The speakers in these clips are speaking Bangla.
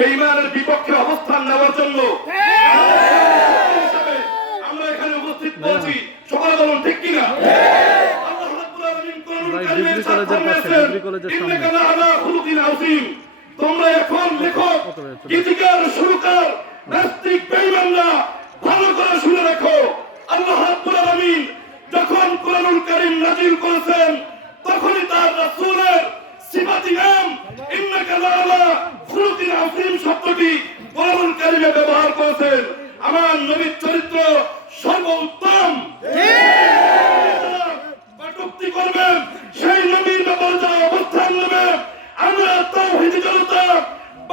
বেইমানের বিপক্ষে অবস্থান নেওয়ার জন্য আমরা এখানে উপস্থিত হয়েছি। সবাই বলুন ঠিক কিনা। তোমরা এখন লেখক গীতিকার সুরকার নাস্তিক ভালো করে শুনে রাখো। আল্লাহ রাব্বুল আলামিন যখন কোরআনুল কারীম নাযিল করেছেন তখনই তার রাসূলের সিফাতি নাম ইন্নাকা লাআলা খুলুকিন আযীম শব্দটি কোরআনুল কারীমে ব্যবহার করেছেন আমার নবীর চরিত্র সর্বোত্তম। কটূক্তি করবেন, সেই নবীর ব্যাপারে যা অবস্থান নেবেন, আমরা তাওহীদি জনতা,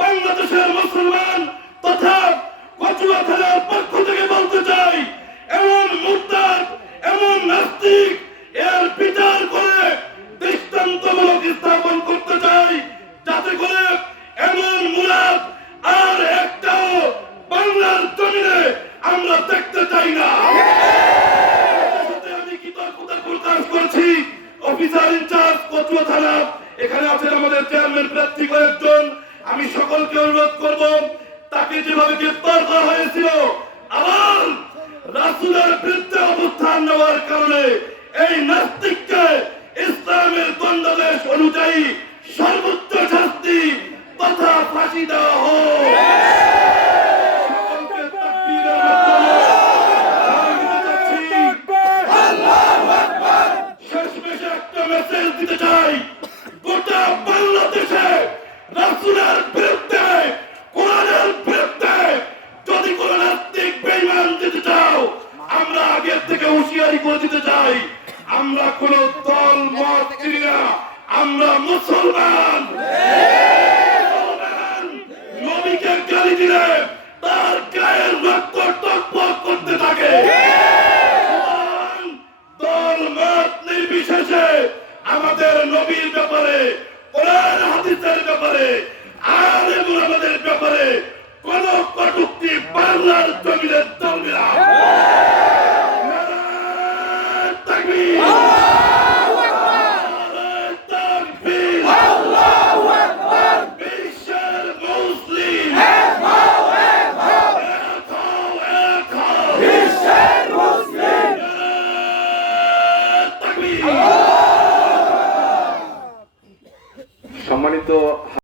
বাংলাদেশের মুসলমান তথা কচুয়া থানার পক্ষ থেকে বলতে চাই, এমন মুরতাদ, এমন নাস্তিক, এর বিচার করে দৃষ্টান্তমূলক স্থাপন করতে চাই যাতে করে এমন মুরাদ আর একটাও বাংলার জমিনে আমরা দেখতে চাই না সাথে আমি কৃতজ্ঞতা প্রকাশ করছি অফিসার ইনচার্জ কচুয়া থানা? এখানে আছেন আমাদের চেয়ারম্যান প্রার্থী কয়েকজন। আমি সকলকে অনুরোধ করব, তাকে যেভাবে গ্রেপ্তার করা হয়েছিল, আবার রাসুলের বিরুদ্ধে অবস্থান নেওয়ার কারণে এই নাস্তিককে ইসলামের দণ্ডাদেশ অনুযায়ী সর্বোচ্চ শাস্তি তথা ফাঁসি দেওয়া একটা দিতে চাই। গোটা বাংলাদেশে রাসুলের বিরুদ্ধে, কোরআনের বিরুদ্ধে যদি কোন নাস্তিক বেঈমান দিতে চাও, আমরা আগের থেকে হুঁশিয়ারি করে দিতে চাই। আমরা কোন দল, মত চিনি না। আমরা মুসলমান। নবীকে গালি দিলে তার গায়ের রক্ত টকবক করতে থাকে। দল, মত নির্বিশেষে আমাদের নবীর ব্যাপারে কোরআন হাদিসের ব্যাপারে আর ব্যাপারে কোন কটুক্তি বাংলার জমিনে চলবে না solito